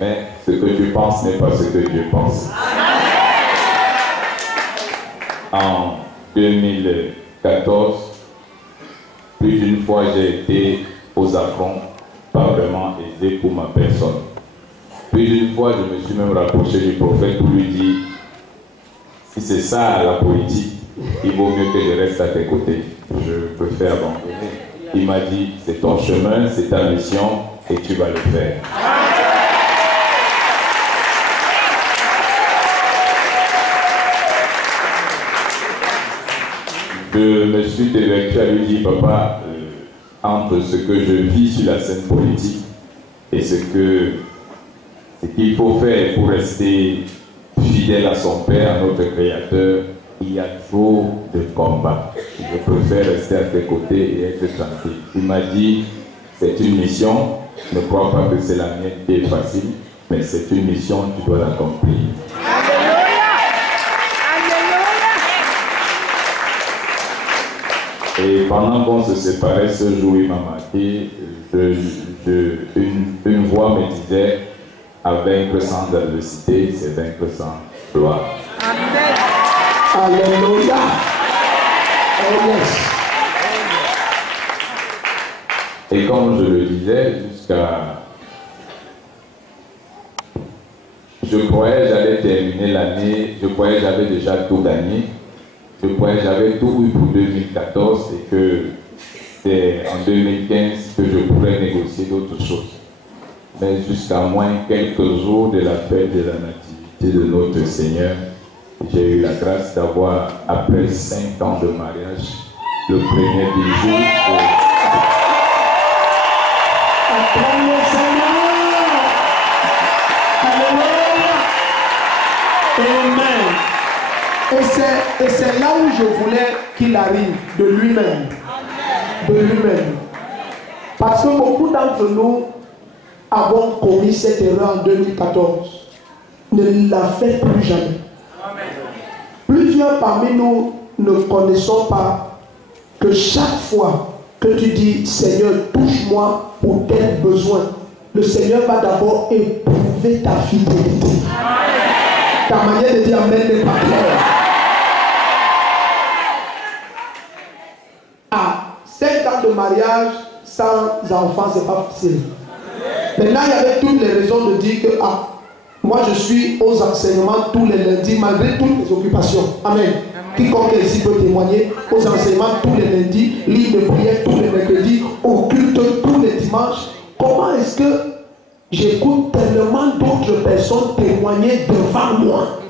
Mais ce que tu penses n'est pas ce que Dieu pense. En 2014, plus d'une fois j'ai été aux affronts, pas vraiment aisés pour ma personne. Plus d'une fois, je me suis même rapproché du prophète pour lui dire, si c'est ça la politique, il vaut mieux que je reste à tes côtés. Je préfère abandonner. Il m'a dit, c'est ton chemin, c'est ta mission et tu vas le faire. Je me suis déverti à lui dire, papa, entre ce que je vis sur la scène politique et ce qu'il faut faire pour rester fidèle à son Père, à notre Créateur, il y a trop de combats. Je préfère rester à tes côtés et être tranquille. Il m'a dit, c'est une mission, ne crois pas que c'est la mienne qui est facile, mais c'est une mission, tu dois l'accomplir. Et pendant qu'on se séparait ce jour, il m'a marqué, une voix me disait, à vaincre sans adversité, c'est vaincre sans gloire. Amen. Alléluia. Oh yes. Et comme je le disais, je croyais j'allais terminer l'année, je croyais j'avais déjà tout gagné. Je croyais j'avais tout eu pour 2014 et que c'est en 2015 que je pourrais négocier d'autres choses. Mais jusqu'à moins quelques jours de la fête de la nativité de notre Seigneur, j'ai eu la grâce d'avoir, après 5 ans de mariage, le premier bijou. Acclame le Seigneur. Alléluia. Amen. Et c'est là où je voulais qu'il arrive, de lui-même. De lui-même. Parce que beaucoup d'entre nous avons commis cette erreur en 2014. Ne la faites plus jamais. Plusieurs parmi nous ne connaissons pas que chaque fois que tu dis Seigneur, touche-moi pour tel besoin, le Seigneur va d'abord éprouver ta fidélité. Ta manière de dire Amen n'est pas claire. Ah, 5 ans de mariage sans enfant, c'est pas facile. Maintenant, il y avait toutes les raisons de dire que moi je suis aux enseignements tous les lundis, malgré toutes les occupations. Amen. Quiconque ici peut témoigner, aux enseignements tous les lundis, livre de prière tous les mercredis, au culte tous les dimanches. Comment est-ce que j'écoute tellement d'autres personnes témoigner devant moi?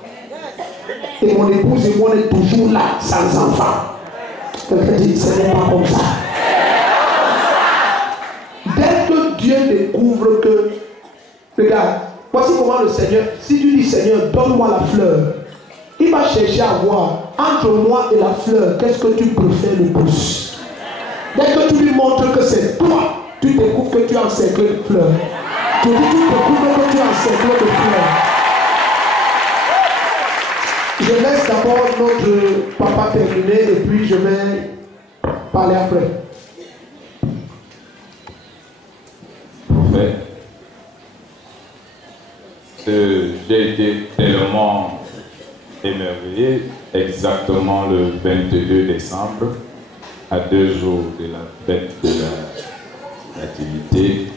Et mon épouse et moi, on est toujours là, sans enfant. Quelqu'un dit, ce n'est pas comme ça. Dès que Dieu découvre que, regarde, voici comment le Seigneur, si tu dis Seigneur, donne-moi la fleur, il va chercher à voir entre moi et la fleur, qu'est-ce que tu préfères le plus. Dès que tu lui montres que c'est toi, tu découvres que tu es encerclé de fleurs. Tu découvres que tu es encerclé de fleurs. Je laisse d'abord notre papa terminer et puis je vais parler après. J'ai été tellement émerveillé, exactement le 22 décembre, à 2 jours de la fête de la nativité.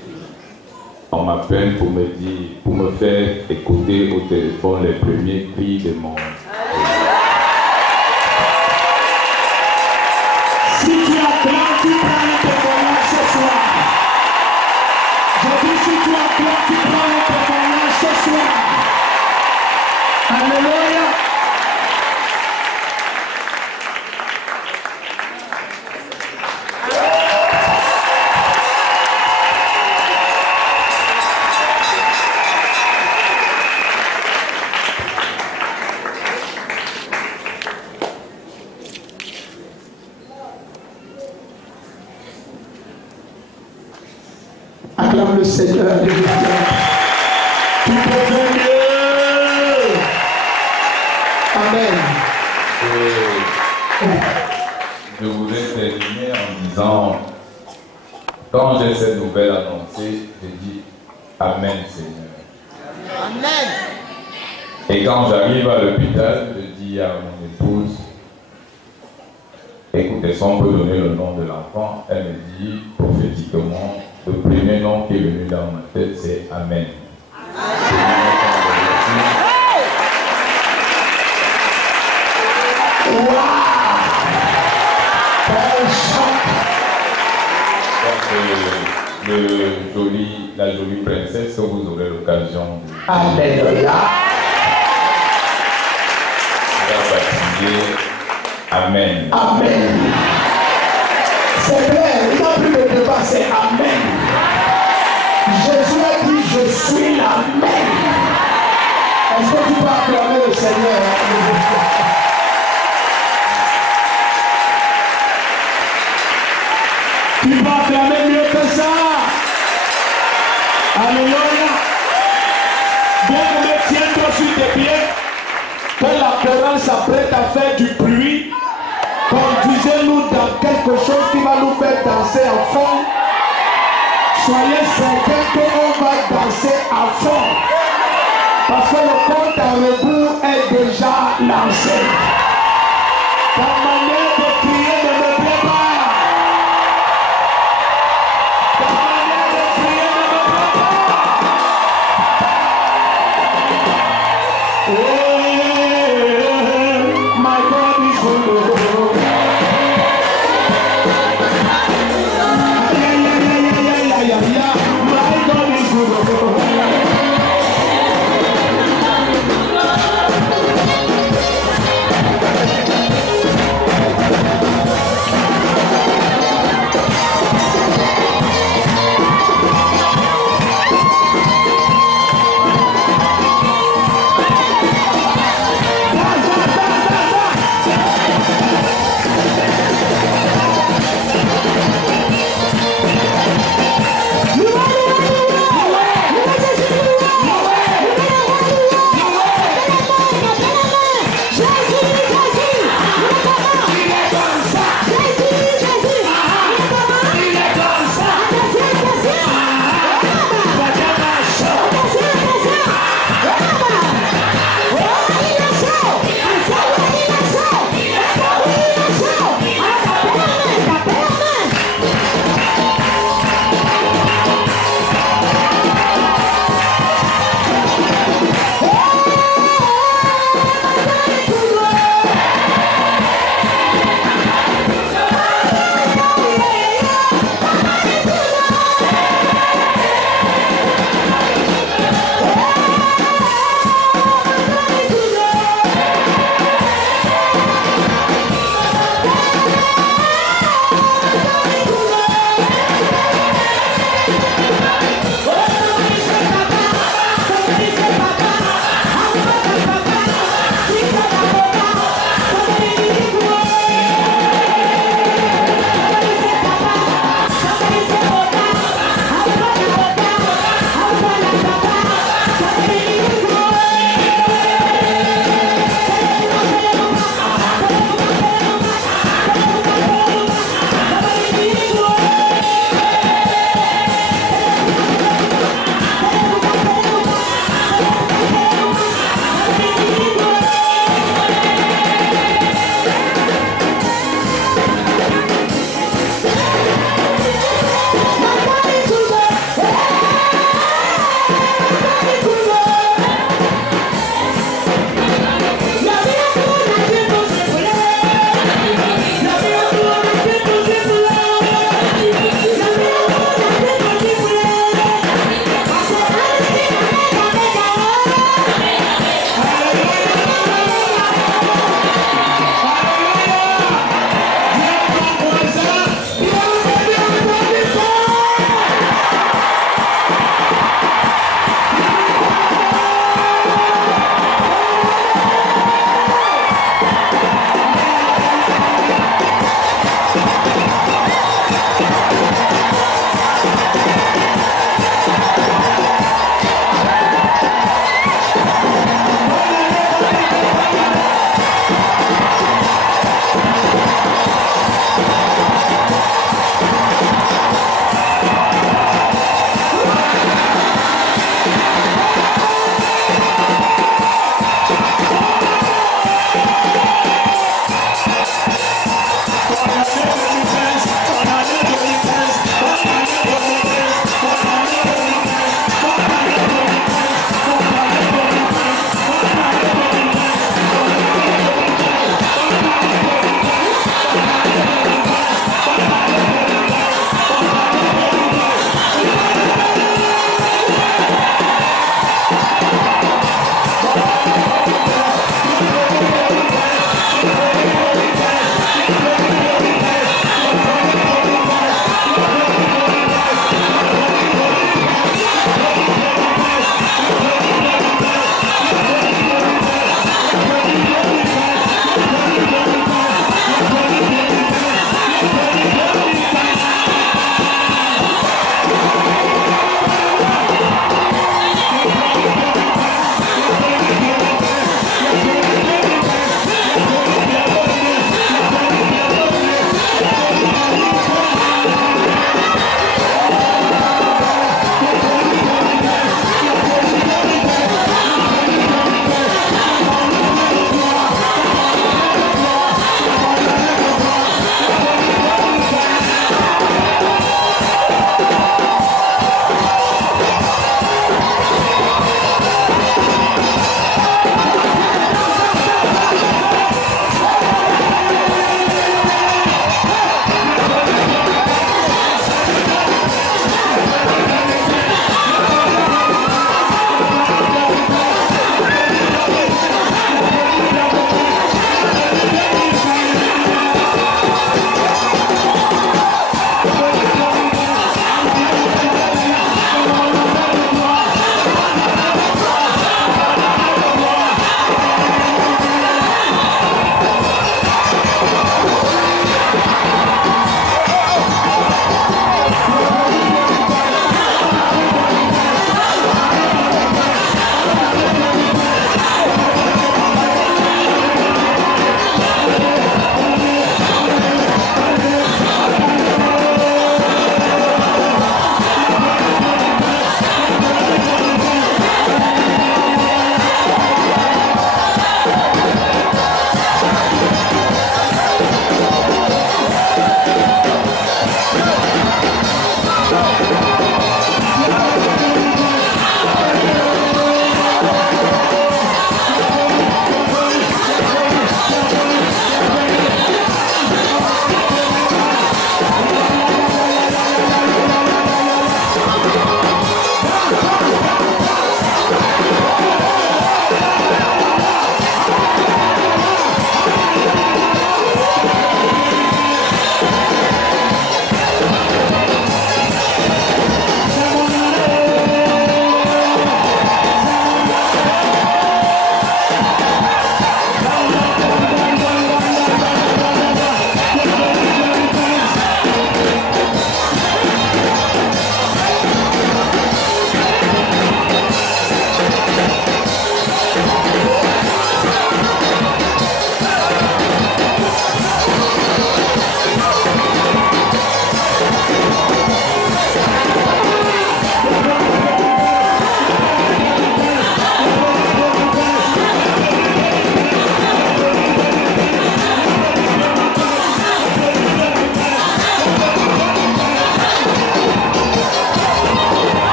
On m'appelle pour me dire, pour me faire écouter au téléphone les premiers cris de mon. Si tu acclames, tu prends le témoignage ce soir. Je dis si tu acclames, tu prends le témoignage ce soir. Alléluia. Acclame le Seigneur. Tu peux faire mieux. Amen. Je voulais terminer en disant, quand j'ai cette nouvelle annoncée, j'ai dit Amen Seigneur. Et quand j'arrive à l'hôpital, je dis à mon épouse, écoutez, si on peut donner le nom de l'enfant, elle me dit prophétiquement, le premier nom qui est venu dans ma tête, c'est Amen. La jolie princesse que vous aurez l'occasion de baptiser. Amen. Amen. C'est clair, il n'y a plus de débat, c'est Amen. Jésus a dit, je suis l'Amen. Est-ce que tu peux acclamer le Seigneur? Tu vas acclamer mieux que ça. Alléluia. Donc, tiens-toi sur tes pieds. Que la chorale s'apprête à faire du bruit. Conduisez-nous dans quelque chose qui va nous faire danser à fond. Soyez certains qu'on va danser à fond. Parce que le compte à rebours est déjà lancé. Ta manière de crier ne me plaît pas. Ta manière de crier ne me plaît pas. My God is good. My God is good.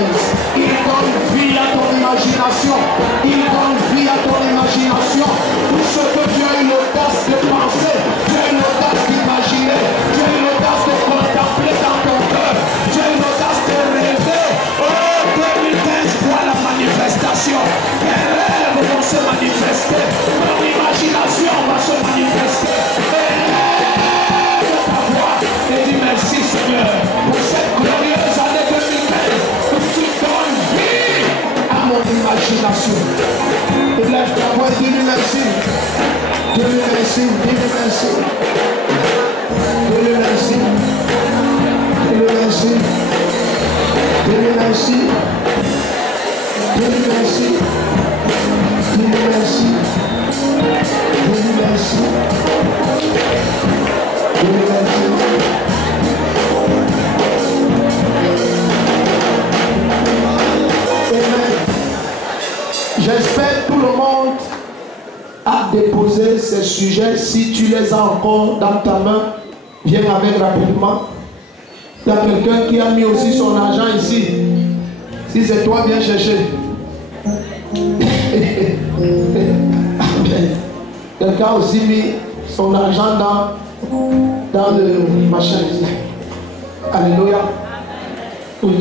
2015. Il donne vie à ton imagination. Il donne vie à ton imagination. Tout ce que tu as eu l'audace de penser, tu as eu l'audace d'imaginer, tu as eu l'audace de contempler dans ton cœur, tu as eu l'audace de rêver. Oh, 2015, vois la manifestation. Tes rêves vont se manifester. Ton imagination va se manifester. Élève ta voix et dis merci Seigneur pour cette glorieuse année 2015 où tu donnes vie à mon imagination. Élève ta voix et dis merci. Dis-lui merci, dis-lui merci. Dis-lui merci. Dis-lui merci. Dis-lui merci. Dis-lui merci. Dis-lui merci. Dis-lui merci. Dis-lui merci. Amen. J'espère que tout le monde a déposé ces sujets. Si tu les as encore dans ta main, viens avec rapidement. Il y a quelqu'un qui a mis aussi son argent ici. Si c'est toi, viens chercher. Quelqu'un a aussi mis son argent dans le machin ici. Alléluia. Oui.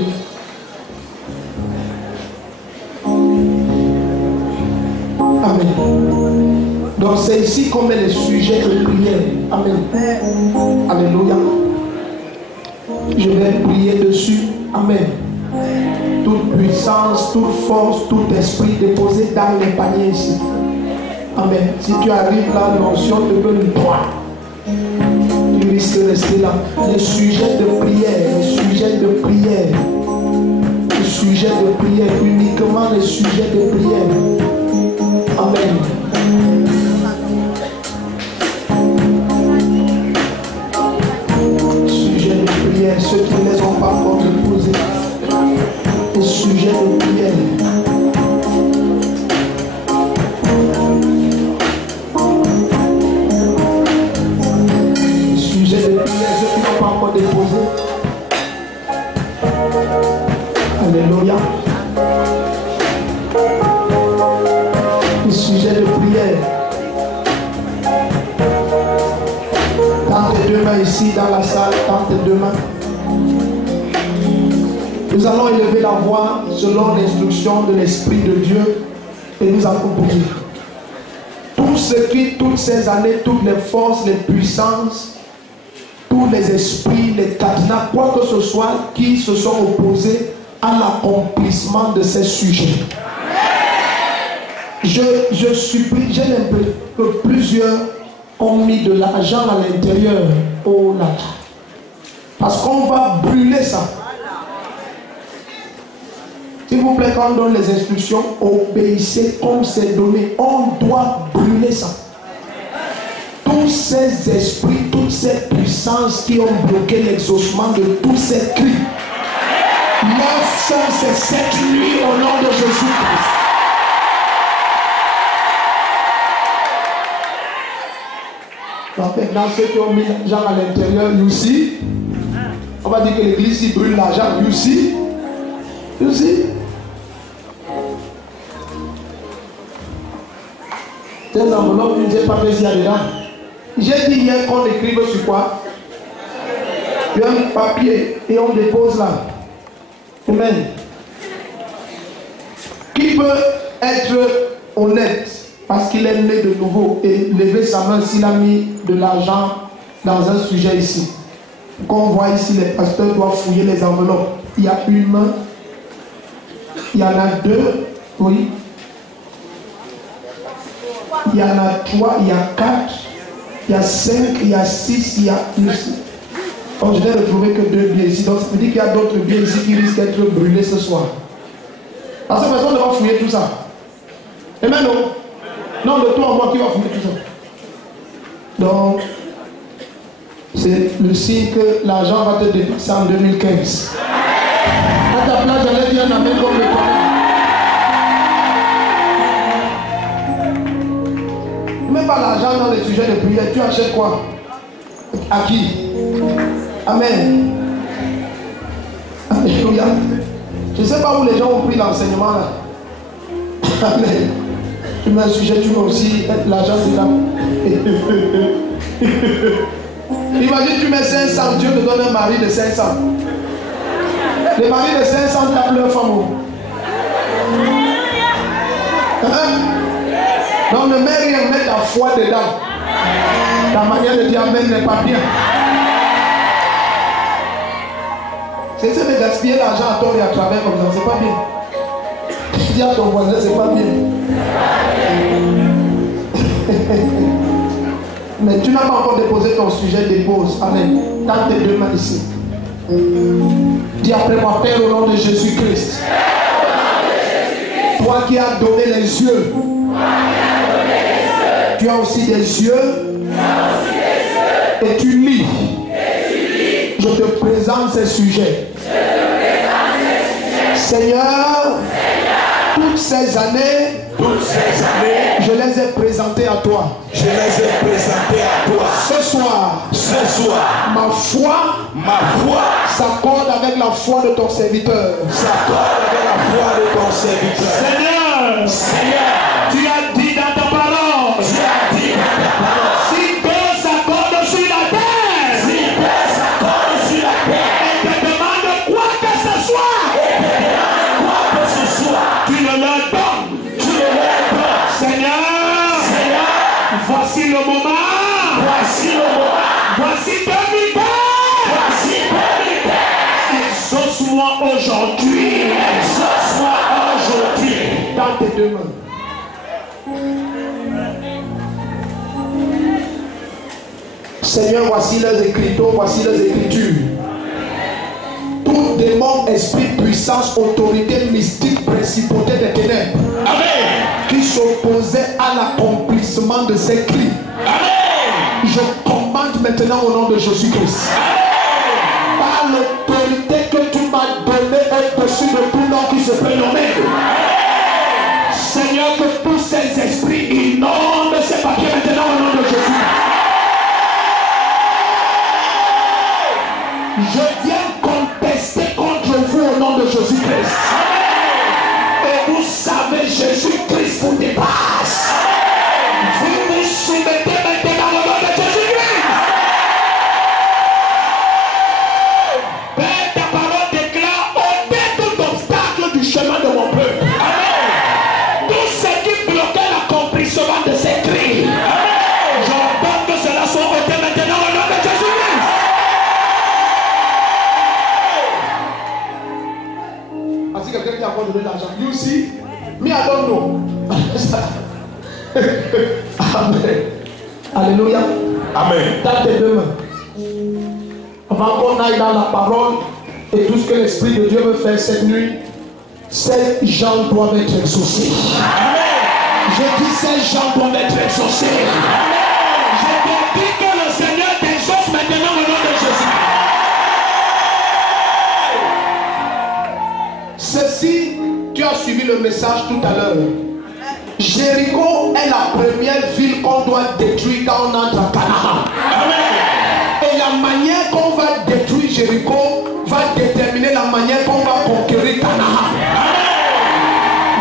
Amen. Donc c'est ici qu'on met les sujets de prière. Amen. Alléluia. Je vais prier dessus. Amen. Toute puissance, toute force, tout esprit déposé dans les paniers ici. Amen. Si tu arrives là, l'onction te donne droit. Tu risques de rester là. Les sujets de prière, les sujets de prière. Les sujets de prière, uniquement les sujets de prière. Amen. Sujet de prière, ceux qui ne les ont pas encore déposés. Les sujets de prière. Les sujets de prière, ceux qui n'ont pas encore déposés. Alléluia. Sujet de prière. Tends tes deux mains ici dans la salle, tends tes deux mains. Nous allons élever la voix selon l'instruction de l'Esprit de Dieu et nous allons prier. Tout ce qui, toutes ces années, toutes les forces, les puissances, tous les esprits, les cadenas, quoi que ce soit, qui se sont opposés à l'accomplissement de ces sujets. Je supplie, j'ai l'impression que plusieurs ont mis de l'argent à l'intérieur. Oh là là. Parce qu'on va brûler ça. S'il vous plaît, quand on donne les instructions, obéissez comme c'est donné. On doit brûler ça. Tous ces esprits, toutes ces puissances qui ont bloqué l'exaucement de tous ces cris. Neuf sont ces 7 nuits au nom de Jésus-Christ. Maintenant, ceux qui ont mis l'argent à l'intérieur, you see, on va dire que l'église il brûle l'argent, you see, you see. Ces enveloppes, je ne sais pas s'il y a dedans. J'ai dit hier qu'on écrive sur quoi? Il y a un papier et on dépose là. Amen. Qui peut être honnête? Parce qu'il est né de nouveau et lever sa main s'il a mis de l'argent dans un sujet ici. Qu'on voit ici, les pasteurs doivent fouiller les enveloppes. Il y a une main, il y en a deux, oui. Il y en a 3, il y a 4, il y a 5, il y a 6, il y a plus. Donc je n'ai retrouvé que 2 billets ici. Donc ça veut dire qu'il y a d'autres billets ici qui risquent d'être brûlés ce soir. Parce que personne ne va fouiller tout ça. Amen, non? Non, de toi en moi qui va fouiller tout ça. Donc, c'est le signe que l'argent va te dépasser en 2015. À ta place, j'allais dire un amen comme le temps. Même pas l'argent dans les sujets de prière. Tu achètes quoi? À qui? Amen. Alléluia. Je ne sais pas où les gens ont pris l'enseignement là. Amen. Tu mets un sujet, tu mets aussi l'argent de l'âme. Imagine, tu mets 500, Dieu te donne un mari de 500. Les maris de 500 tapent leur femme. Non, ne mets rien, mets ta foi dedans. Ta manière de dire amen n'est pas bien. C'est ça de gaspiller l'argent à tort et à travers comme ça, c'est pas bien. Dis à ton voisin, c'est pas bien. Mais tu n'as pas encore déposé ton sujet, dépose. Amen. Tends tes deux mains ici. Dis après moi, Père, au nom de Jésus-Christ. Toi qui as donné les yeux. Tu as aussi des yeux. Et tu lis. Je te présente ces sujets. Seigneur, toutes ces années, je les ai présentées à toi. Je les ai présentés à toi. Ce soir, ma foi s'accorde avec la foi de ton serviteur. Seigneur, tu as dit dans ta parole. Si Dieu s'accorde sur la terre, et te demande quoi que ce soit, tu le leur donnes. Seigneur, voici le moment. Voici 2020. Exauce-moi aujourd'hui. Dans tes deux mains. Seigneur, voici les écritures, voici les écritures. Tout démon, esprit, puissance, autorité, mystique, principauté des ténèbres. Amen. Qui s'opposait à l'accomplissement de ces cris. Amen. Je commande maintenant au nom de Jésus-Christ. Par l'autorité que tu m'as donnée au-dessus de tout nom qui se peut nommer. Seigneur, que tous ces esprits inondent ces papiers maintenant au nom de Jésus. Je viens contester contre vous au nom de Jésus-Christ. Et vous savez, Jésus-Christ vous dépasse. Vous vous soumettez maintenant au nom de Jésus-Christ. Père, ta parole déclare ôtez tout obstacle du chemin de mon peuple. Tout ce qui bloquait l'accomplissement de ces cris. J'ordonne que cela soit ôté maintenant au nom de Jésus-Christ. Est-ce quelqu'un qui a encore donné l'argent? You see? Me, I don't know. Amen. Alléluia. Amen. Dans tes deux mains. Avant qu'on aille dans la parole et tout ce que l'Esprit de Dieu veut faire cette nuit, ces gens doivent être exaucés. Amen. Je dis ces gens doivent être exaucés. Amen. Je te dis que le Seigneur t'exauce maintenant au nom de Jésus. Ceci, tu as suivi le message tout à l'heure. Jéricho est la première ville qu'on doit détruire quand on entre à Canaan. Et la manière qu'on va détruire Jéricho va déterminer la manière qu'on va conquérir Canaan.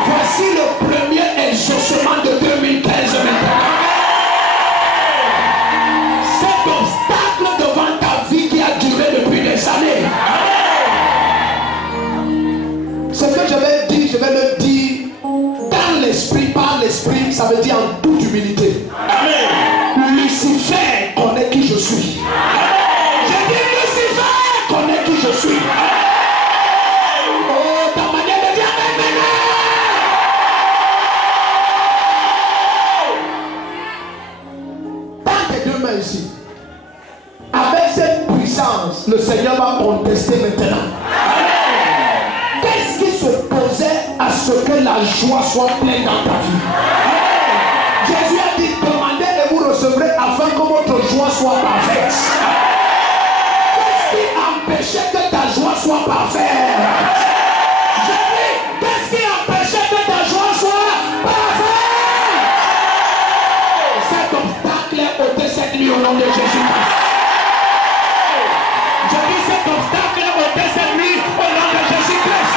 Voici le premier exaucement de 2015 maintenant. Cet obstacle devant ta vie qui a duré depuis des années. Ce que je vais dire, je vais le dire dans l'esprit, par l'esprit, ça veut dire en toute humilité. Amen. Lucifer connaît qui je suis. Amen. Je dis Lucifer connaît qui je suis. Amen. Oh, ta manière de dire amen. Dans tes deux mains ici, avec cette puissance, le Seigneur va contester maintenant. Qu'est-ce qui s'opposait à ce que la joie soit pleine dans ta vie? Jésus a dit, demandez et vous recevrez afin que votre joie soit parfaite. Qu'est-ce qui empêchait que ta joie soit parfaite? Je dis, qu'est-ce qui empêchait que ta joie soit parfaite? Cet obstacle est ôté cette nuit au nom de Jésus-Christ. Je dis, cet obstacle est ôté cette nuit au nom de Jésus-Christ.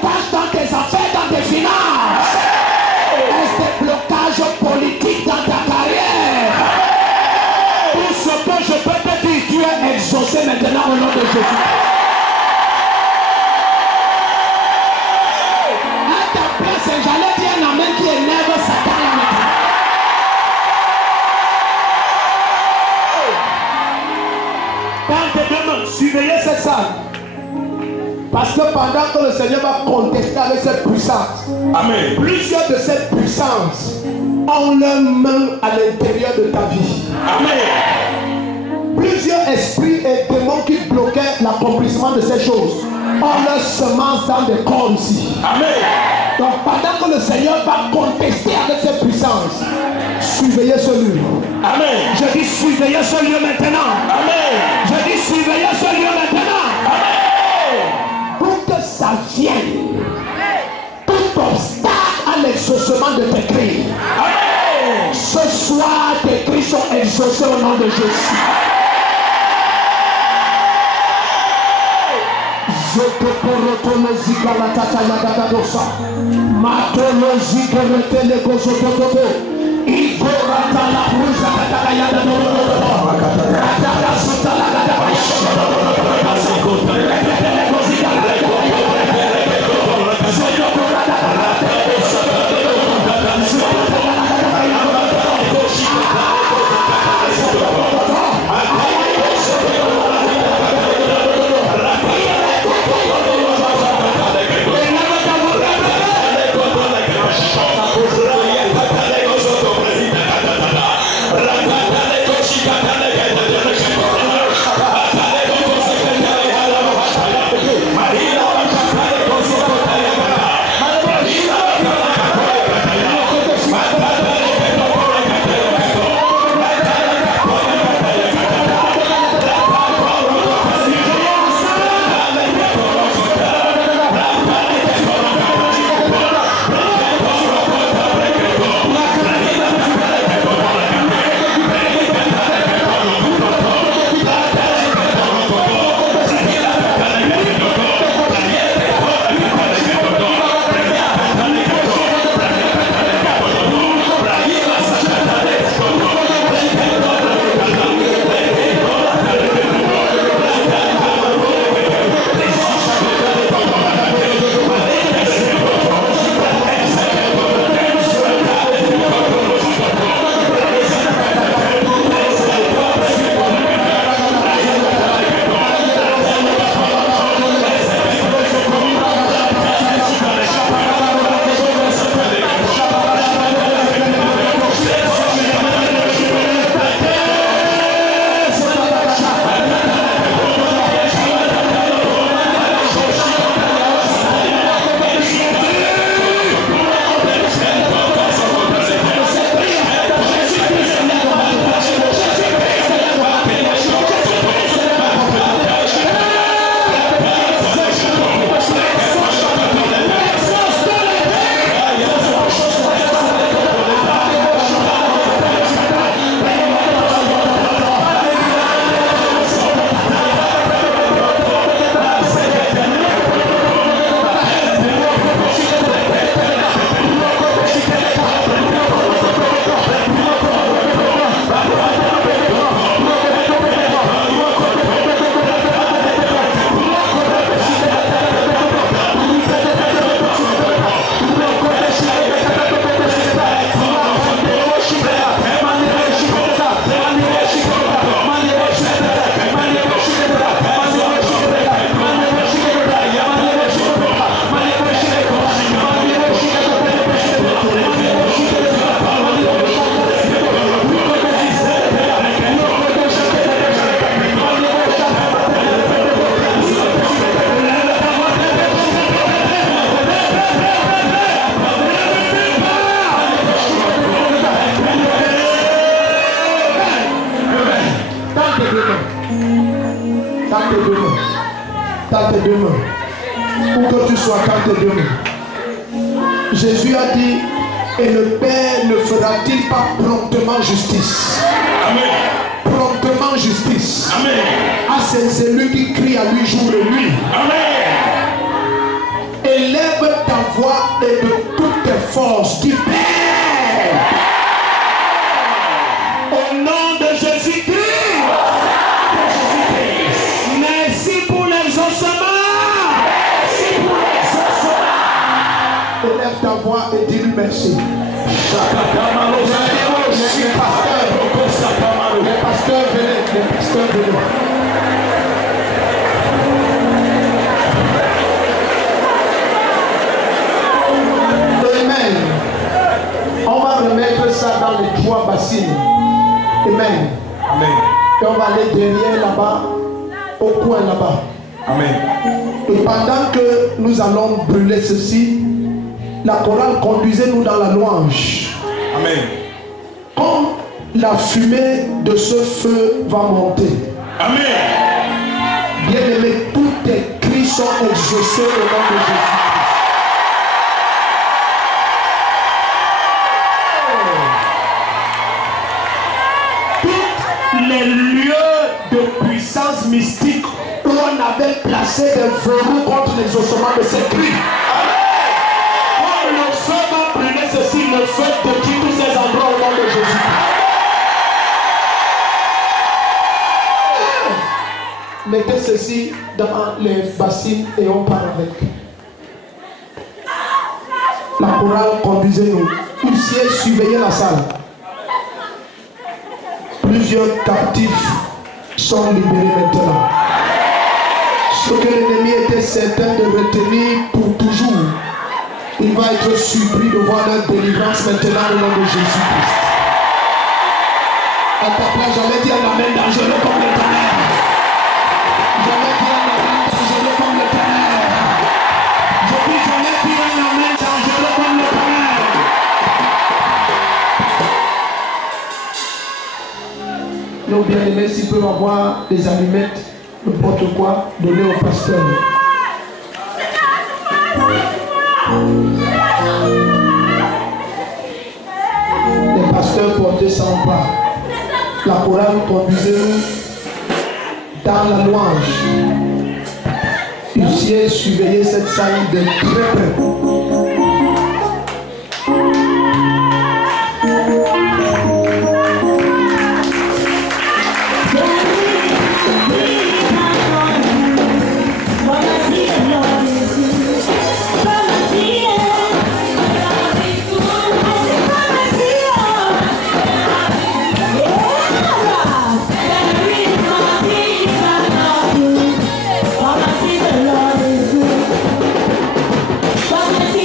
blocages dans tes affaires, dans tes finances? Est-ce des blocages politiques dans ta carrière? Tout ce que je peux te dire, tu es exaucé maintenant au nom de Jésus. À ta place, j'allais dire un amen qui élève Satan là maintenant. Tendez deux mains, surveillez cette salle. Parce que pendant que le Seigneur va contester avec cette puissance, Amen. plusieurs de cette puissance ont leurs mains à l'intérieur de ta vie. Amen. Plusieurs esprits et démons qui bloquaient l'accomplissement de ces choses ont leurs semences dans des corps ici. Amen. Donc pendant que le Seigneur va contester avec cette puissance, surveillez ce lieu. Amen. Je dis surveillez ce lieu maintenant. Amen. Je dis surveillez ce lieu maintenant. Amen. Pour que ça vienne. Tout obstacle à l'exaucement de tes cris. Amen. Ce soir, tes cris sont exaucés au nom de Jésus. Je te porotolozika la tata yadadadosa. Matolozika retele gozotototo. Igorata la brusa kataka yadadadosa. Rataka suta la kataka Tends tes deux mains. Où que tu sois, tends tes deux mains. Jésus a dit, et le Père ne fera-t-il pas promptement justice? Amen. Promptement justice. Amen. À ces élus qui crient à lui jour et nuit. Amen. Élève voix et de toutes tes forces. Dis Père. Au nom de Jésus-Christ. Merci pour l'exaucement. Merci pour l'exaucement. Élève ta voix et dis-lui merci. Les pasteurs, venez. Les pasteurs, venez. Amen. On va remettre ça dans les 3 bassines. Amen. Amen. Et on va aller derrière là-bas, au coin là-bas. Amen. Et pendant que nous allons brûler ceci, la chorale conduisez-nous dans la louange. Amen. Comme la fumée de ce feu va monter. Amen. Bien-aimés, tous tes cris sont exaucés au nom de Jésus. Les lieux de puissance mystique où on avait placé des verrous contre l'exaucement de ces cris. Comme le feu va brûler ceci, le feu détruit tous ces endroits au nom de Jésus. Mettez ceci dans les bassines et on part avec. La chorale, conduisez-nous. Huissier, surveillez la salle. Plusieurs captifs sont libérés maintenant. Ce que l'ennemi était certain de retenir pour toujours, il va être surpris de voir leur délivrance maintenant au nom de Jésus-Christ. À ta place, j'avais dit un amen dangereux comme le tonnerre. J'avais dit un amen dangereux comme le tonnerre. Je dis, j'avais dit un amen dangereux comme le tonnerre. Nos bien-aimés, s'ils peuvent avoir des allumettes, n'importe quoi, donner au pasteur. Les pasteurs portez ça en pas. La chorale, conduisez-nous dans la louange. Huissier, surveillez cette salle de très près. Come and see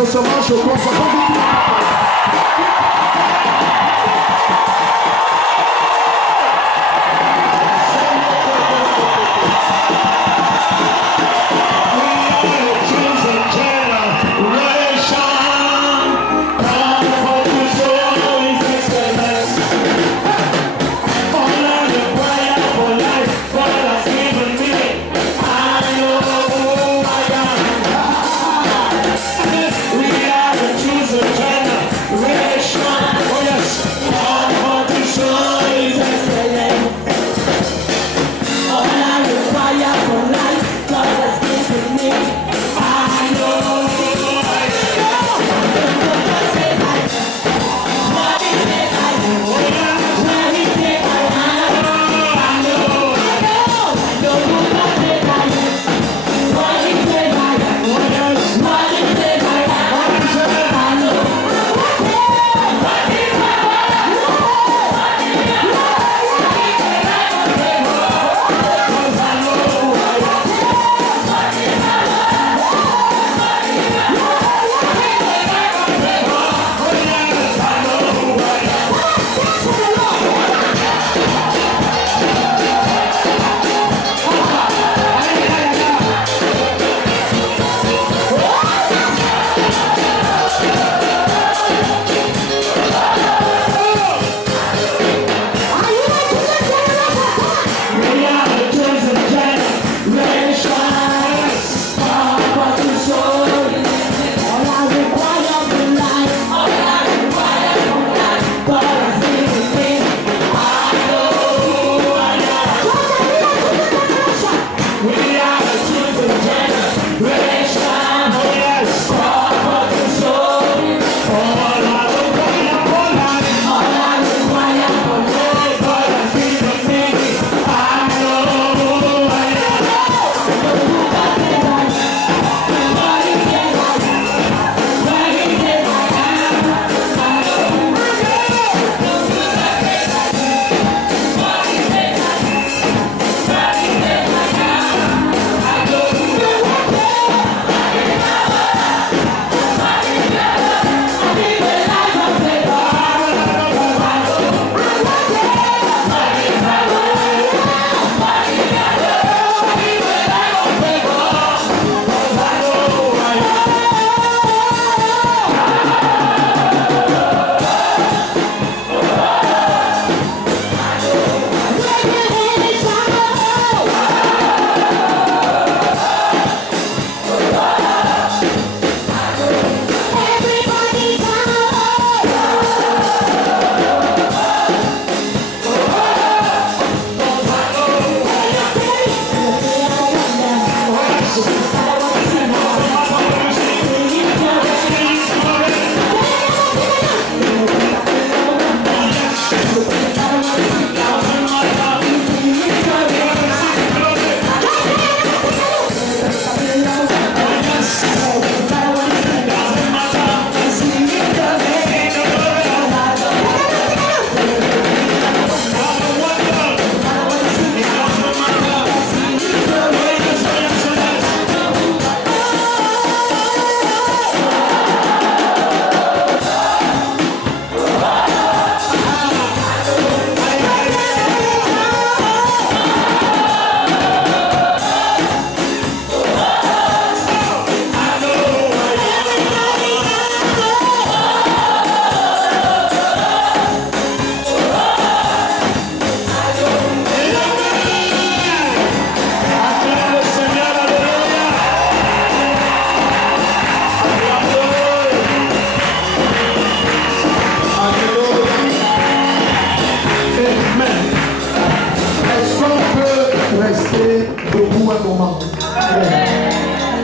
exaucements, je crois.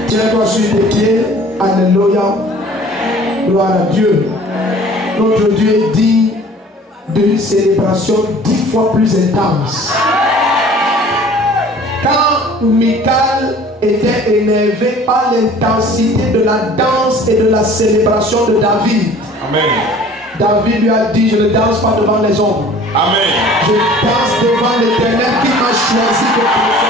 Tiens-toi sur tes pieds. Alléluia. Gloire à Dieu. Notre Dieu est digne d'une célébration 10 fois plus intense. Quand Michal était énervé par l'intensité de la danse et de la célébration de David, Amen. David lui a dit: je ne danse pas devant les hommes. Amen. Je danse devant l'Éternel qui m'a choisi de préférer.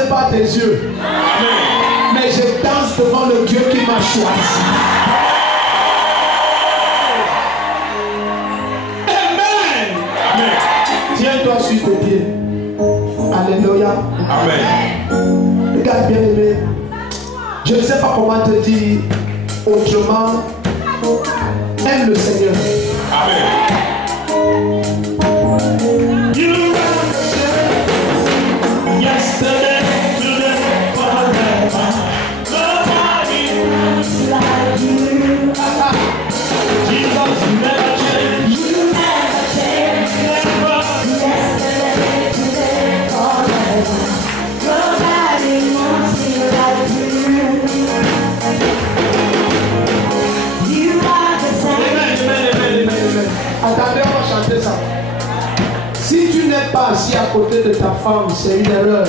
sais pas tes yeux. Mais je danse devant le Dieu qui m'a choisi. Amen. Tiens-toi sur tes pieds. Alléluia. Amen. Regarde bien aimé. Je ne sais pas comment te dire autrement. Aime le Seigneur. Amen. You yesterday, today, forever. Nobody like you. Jesus, you never change. You never change. Never. Yesterday, today, forever. Nobody wants me like you. You are the same. Attendez, on va chanter ça. Si tu n'es pas assis à côté de ta femme, c'est une erreur.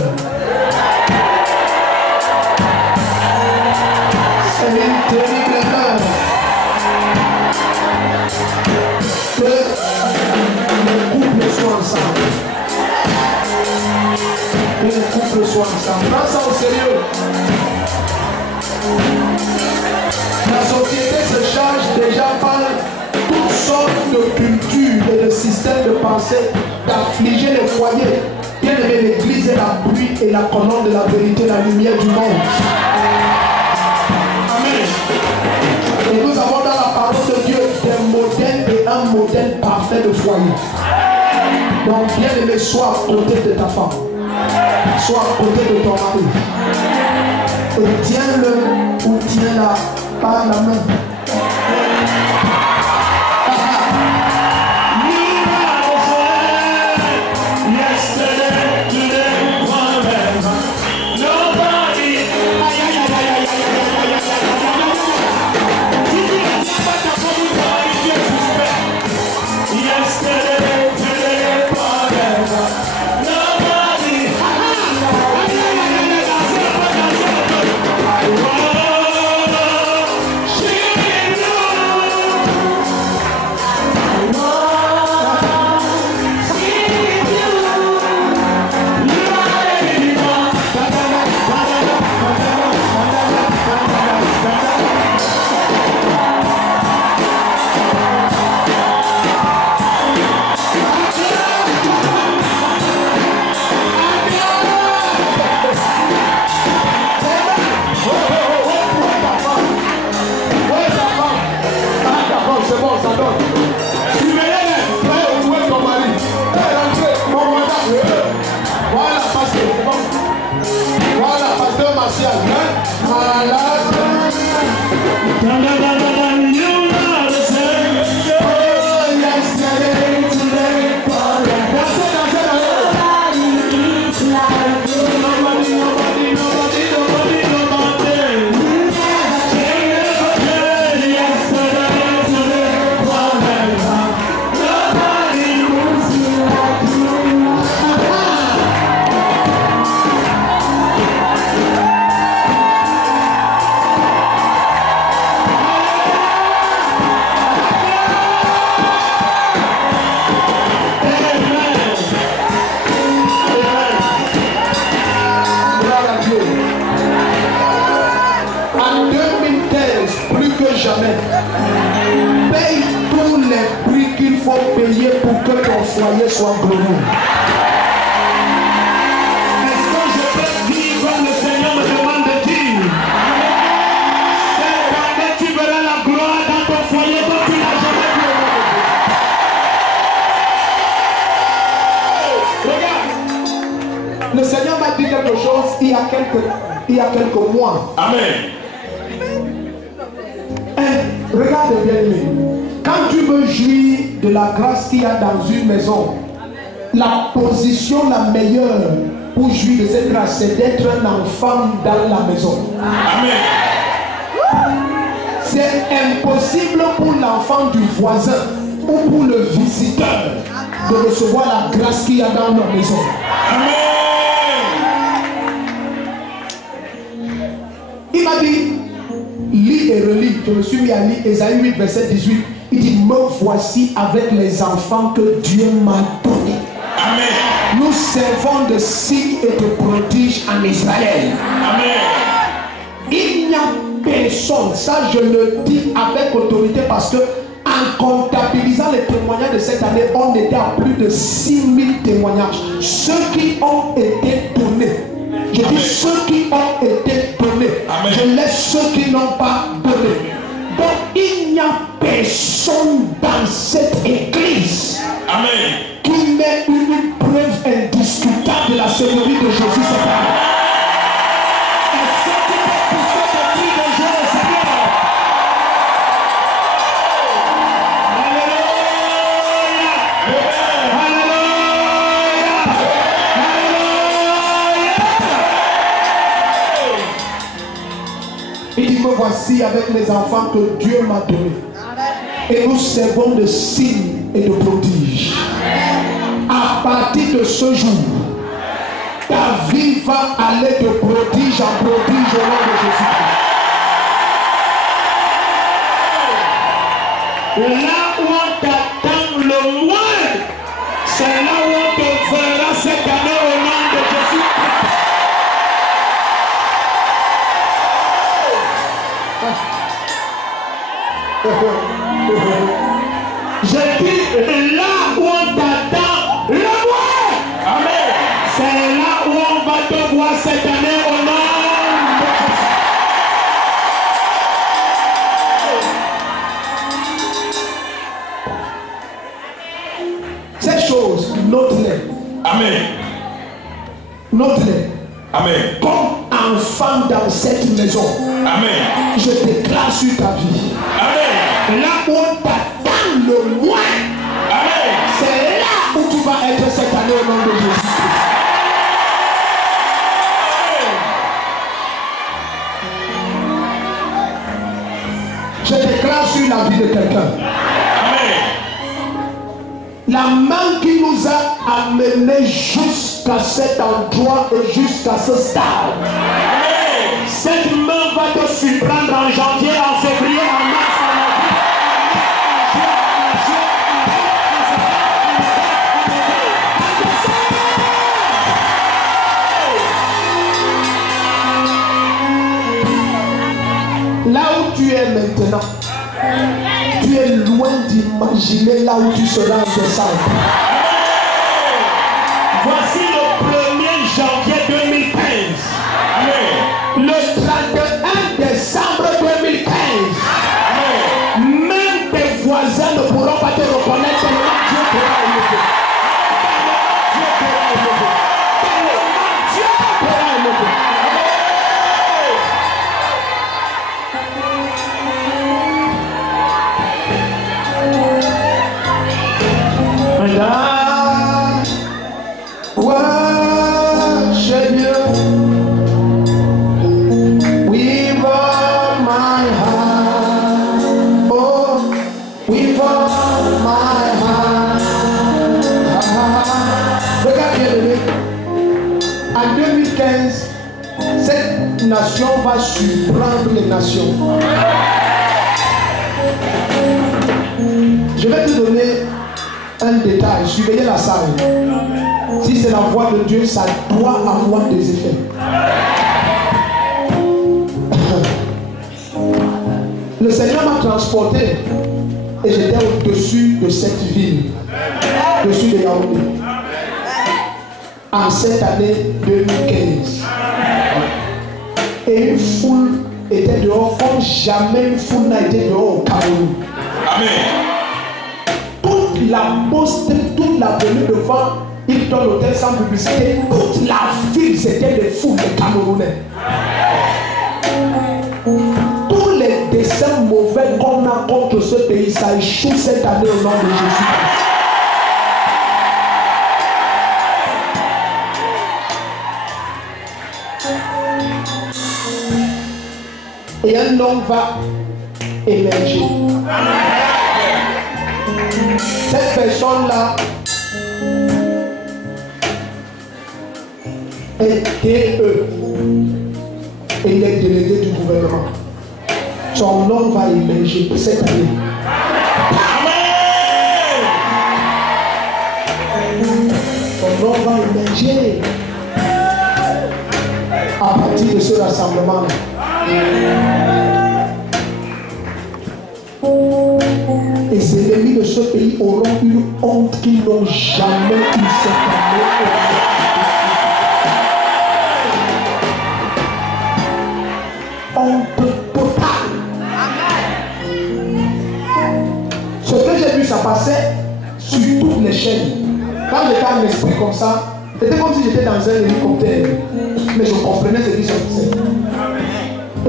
C'est une terrible erreur. Que le couple soit ensemble. Que le couple soit ensemble. Prends ça au sérieux. La société se charge déjà par toutes sortes de cultures et de systèmes de pensée d'affliger les foyers. Bien aimé, l'église est la pluie et la colonne de la vérité, la lumière du monde. Amen. Et nous avons dans la parole de Dieu des modèles et un modèle parfait de foyer. Donc bien aimé, sois à côté de ta femme. Sois à côté de ton mari. Et tiens-le ou tiens-la par la main. Paye tous les prix qu'il faut payer pour que ton foyer soit glorieux. Est-ce que je peux dire comme le Seigneur me demande de dire? Cette année, tu verras la gloire dans ton foyer comme tu n'as jamais vu. Regarde. Le Seigneur m'a dit quelque chose il y a quelques mois. Amen. Regarde bien aimé. Quand tu veux jouir de la grâce qu'il y a dans une maison, la position la meilleure pour jouir de cette grâce, c'est d'être un enfant dans la maison. Amen. C'est impossible pour l'enfant du voisin ou pour le visiteur de recevoir la grâce qu'il y a dans leur maison. Amen. Il m'a dit, lis et relis. Je me suis mis à lire Ésaïe 8, verset 18. Il dit, me voici avec les enfants que Dieu m'a donnés. Amen. Nous servons de signes et de prodiges en Israël. Amen. Il n'y a personne, ça je le dis avec autorité parce que en comptabilisant les témoignages de cette année, on était à plus de 6000 témoignages. Ceux qui ont été donnés. Je dis ceux qui ont été donnés. Amen. Je laisse ceux qui n'ont pas donné. Donc il n'y a personne dans cette église. Amen. Qui met une preuve indiscutable de la sécurité de Jésus cette année. Est-ce que tu peux pousser des cris de joie au Seigneur? Il dit que voici avec les enfants que Dieu m'a donné. Et nous servons de signes et de prodiges. À partir de ce jour, ta vie va aller de prodige en prodige au nom de Jésus-Christ. Là où on t'attend le moins, c'est là où on te verra cette année au nom de Jésus-Christ. Je dis là où on t'attend le moins. Amen. C'est là où on va te voir cette année au nom de Jésus. Ces choses, note-les. Amen. Note-les. Amen. Comme enfant dans cette maison, Amen. je déclare sur ta vie. Amen. Là où on t'attend le moins, Amen. c'est là où tu vas être cette année au nom de Jésus-Christ. Je déclare sur la vie de quelqu'un. Amen. La main qui nous a amenés jusqu'à cet endroit et jusqu'à ce stade. Amen. Cette main va te surprendre en janvier, en février, en mars, en avril. Là où tu es maintenant, tu es loin d'imaginer là où tu seras en décembre. Voici le 1er janvier 2015. Amen. Le 31 décembre 2015. Amen. Même tes voisins ne pourront pas te reconnaître tellement Dieu t'aura élevé. Dieu t'aura élevé. Dieu t'aura élevé. Worship you with all my heart. Oh, with all my heart. Regarde bien, bébé. En 2015, cette nation va surprendre les nations. Je vais te donner un détail. Surveillez la salle. Si c'est la voix de Dieu, ça doit avoir des effets. Le Seigneur m'a transporté et j'étais au-dessus de cette ville, au-dessus de Yaoundé, en cette année 2015. Et une foule était dehors comme jamais une foule n'a été dehors au Cameroun. Amen. Toute la poste, toute la venue devant Hilton Hôtel sans publicité, toute la ville, c'était des foules de Camerounais. Tous les dessins mauvais qu'on a contre ce pays, ça échoue cette année au nom de Jésus. Et un homme va émerger. Cette personne-là est DE. Il est délégué du gouvernement. Son nom va émerger cette année. Son nom va émerger à partir de ce rassemblement-là. Et ces ennemis de ce pays auront une honte qu'ils n'ont jamais eu cette année. Honte totale. Ce que j'ai vu, ça passait sur toutes les chaînes. Quand j'étais en esprit comme ça, c'était comme si j'étais dans un hélicoptère. Mais je comprenais ce qui se passait.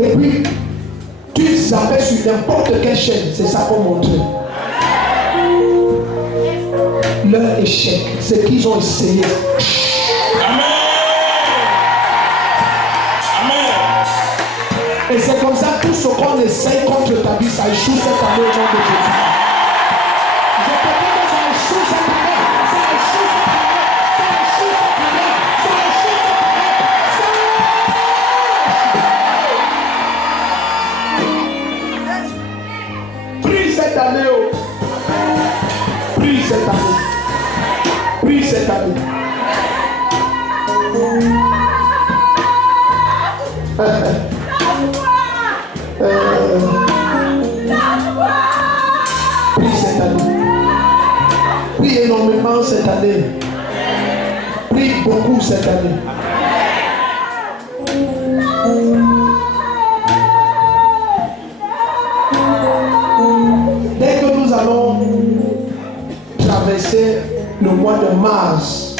Et puis, tu zappais sur n'importe quelle chaîne, c'est ça qu'on montrait. Leur échec, c'est qu'ils ont essayé. Amen. Et c'est comme ça, tout ce qu'on essaye contre ta vie, ça échoue cette année au nom de Jésus. Je te dis que ça échoue cette année. Ça échoue cette année. Ça échoue cette année. Ça échoue cette année. Prie cette année. Oh. Prie cette année. Prie cette année. Prie cette année. Prie énormément cette année. Prie beaucoup cette année. Dès que nous allons traverser le mois de mars,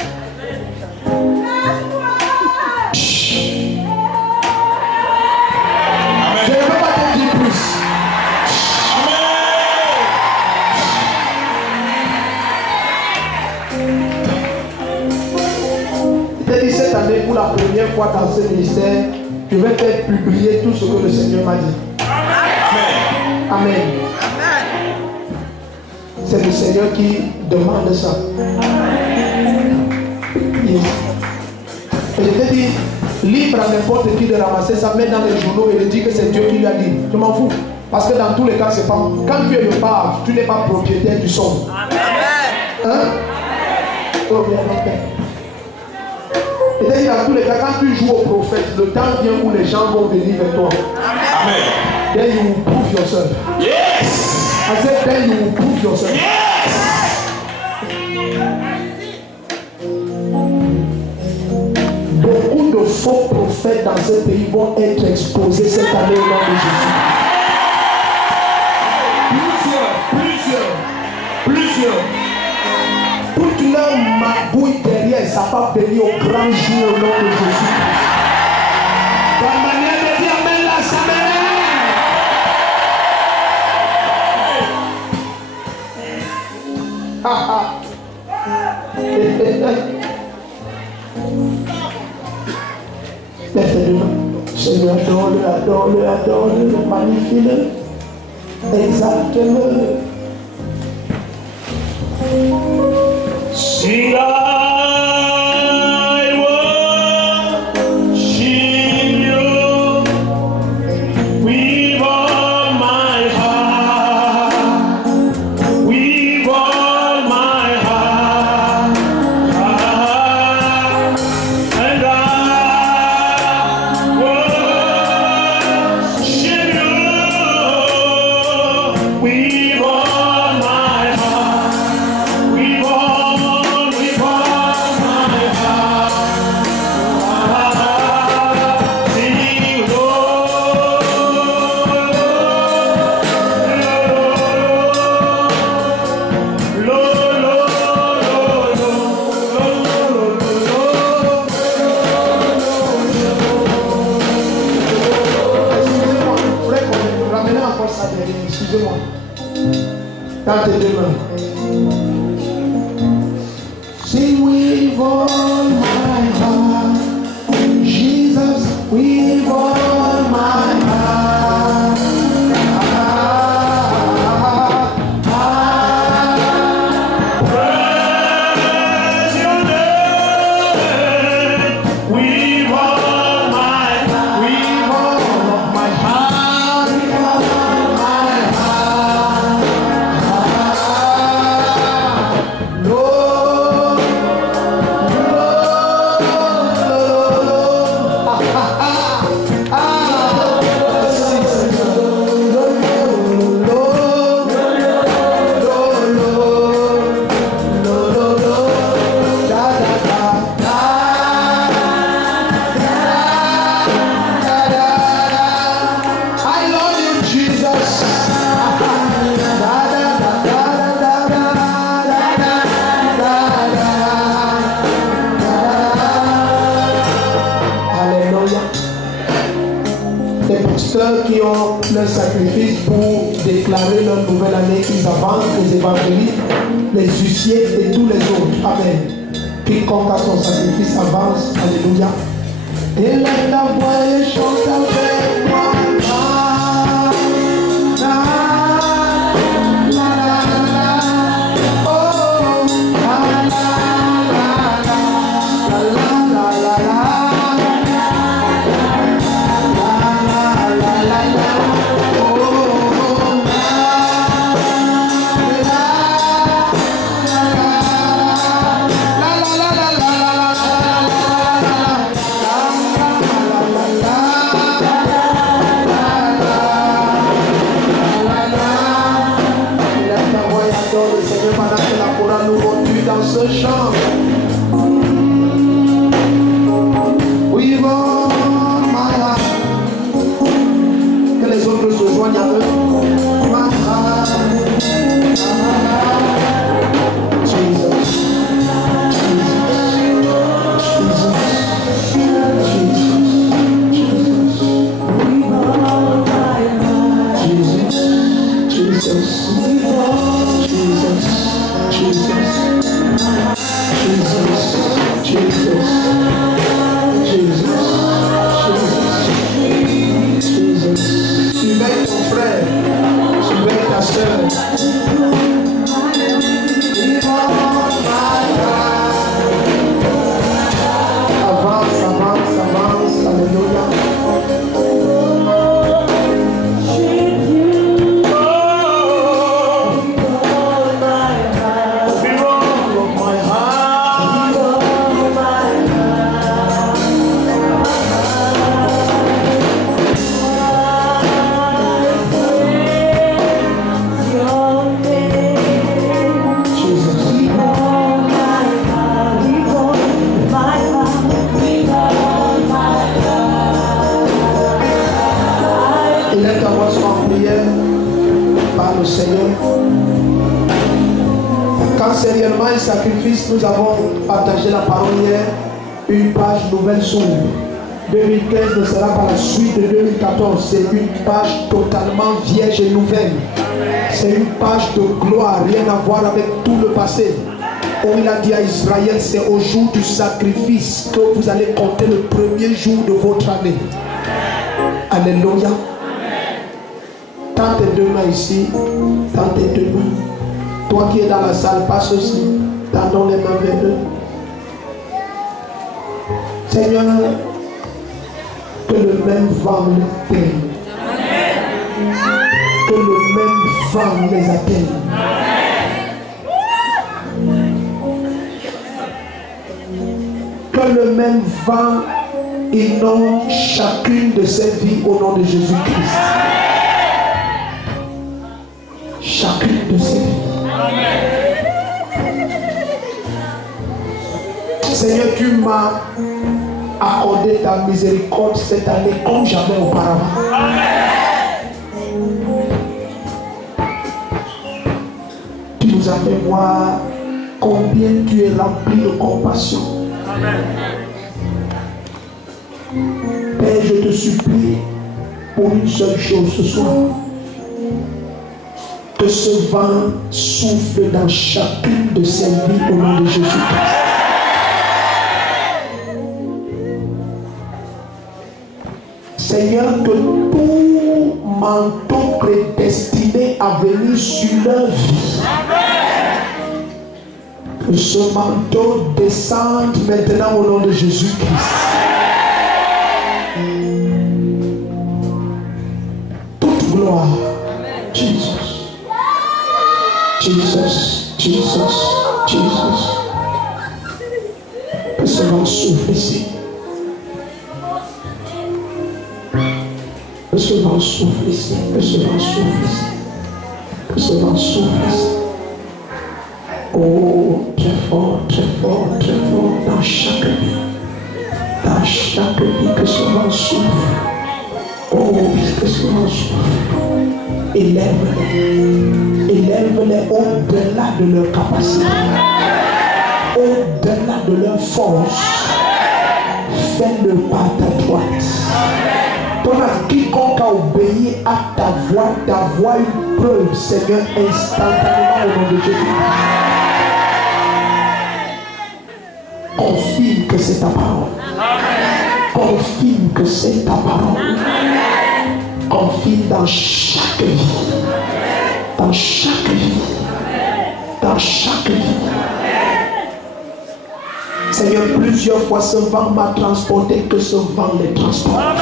pour la première fois dans ce ministère, je vais faire publier tout ce que le Seigneur m'a dit. Amen. Amen. C'est le Seigneur qui demande ça. Yes. Et je te dis, libre à n'importe qui de ramasser ça, mettre dans les journaux et de dire que c'est Dieu qui lui a dit. Je m'en fous. Parce que dans tous les cas, c'est pas. Quand tu es le père, tu n'es pas propriétaire du son. Amen. Hein? Oh, bien, ok. Et dans tous les cas, quand tu joues au prophète, le temps vient où les gens vont venir vers toi. Amen. Then you will prove yourself. Yes. I said, then you will prove yourself. Yes. Beaucoup de faux prophètes dans ce pays vont être exposés cette année au nom de Jésus. Plusieurs. Toute leur magouille derrière, ça va venir au grand jour au nom de Jésus. Ta manière de dire amen là, ça Seigneur, adore-le, magnifie-le, exalte-le. Sing I worship you with all my heart, with all my heart, and I worship you with all my heart, with all Excusez-moi. Dans tes deux mains. Sing with all my heart, Jesus, with all my heart. Praise your name with all my heart, With all of my heart, with all of my heart. Lord, un sacrifice pour déclarer leur nouvelle année. Ils avancent, les évangélistes, les huissiers et tous les autres. Amen. Quiconque a son sacrifice avance. Alléluia. Et lève la voix et chante avec moi. Nous avons partagé la parole hier, une page nouvelle s'ouvre. 2015 ne sera pas la suite de 2014, c'est une page totalement vierge et nouvelle. C'est une page de gloire, rien à voir avec tout le passé. Comme il a dit à Israël, c'est au jour du sacrifice que vous allez compter le premier jour de votre année. Alléluia. Tends tes deux mains ici, tends tes deux mains. Toi qui es dans la salle, passe aussi. Tendons les mains vers eux. Seigneur, que le même vent les atteigne. Que le même vent les atteigne. Que le même vent inonde chacune de ces vies au nom de Jésus-Christ. Chacune de ces vies. Seigneur, tu m'as accordé ta miséricorde cette année comme jamais auparavant. Tu nous as fait voir combien tu es rempli de compassion. Père, je te supplie pour une seule chose ce soir. Que ce vent souffle dans chacune de ces vies au nom de Jésus-Christ. Seigneur, que tout manteau prédestiné à venir sur leur vie, que ce manteau descende maintenant au nom de Jésus-Christ. Toute gloire. Jesus. Jesus. Jesus. Jesus. Que ce vent souffle ici. Que ce vent souffle ici, que ce vent souffle ici, que ce vent souffle ici. Oh, très fort, très fort, très fort dans chaque vie. Dans chaque vie, que ce vent souffle. Oh, que ce vent souffle. Élève-les. Élève-les au-delà de leur capacité. Au-delà de leur force. Fais-le par ta droite. Quiconque a obéi à ta voix, d'avoir une preuve, Seigneur, instantanément au nom de Jésus. Confirme que c'est ta parole. Confirme que c'est ta parole. Confirme dans chaque vie. Dans chaque vie. Dans chaque vie. Seigneur, plusieurs fois ce vent m'a transporté, que ce vent les transporte.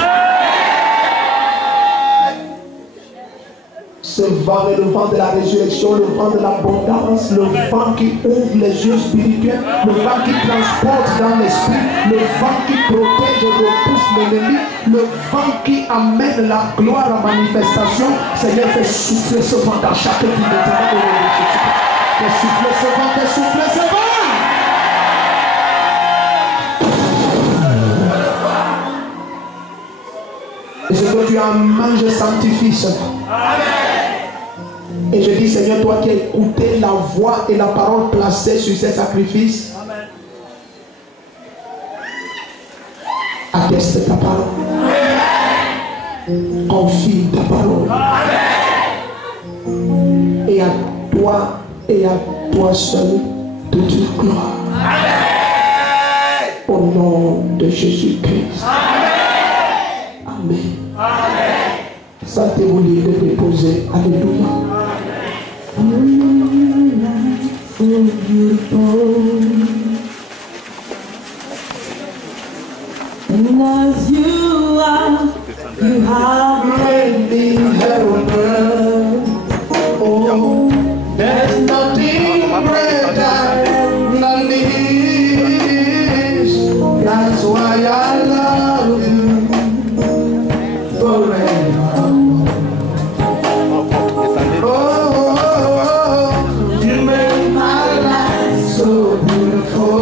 Ce vent est le vent de la résurrection, le vent de l'abondance, le vent qui ouvre les yeux spirituels, le vent qui transporte dans l'esprit, le vent qui protège et repousse l'ennemi, le vent qui amène la gloire à manifestation. Seigneur, fais souffler ce vent dans chaque vie de ta vie. Fais souffler ce vent, fais souffler ce vent. Et ce que tu as mangé sanctifie cela. Et je dis, Seigneur, toi qui as écouté la voix et la parole placée sur ces sacrifices, atteste ta parole. Confie ta parole. Et à toi seul, toute gloire. Au nom de Jésus-Christ. Amen. Sentez-vous libre de déposer. Alléluia. So beautiful. And as you are, you have made me heaven. Oh, there's nothing greater than this. That's why I love you forever. So beautiful.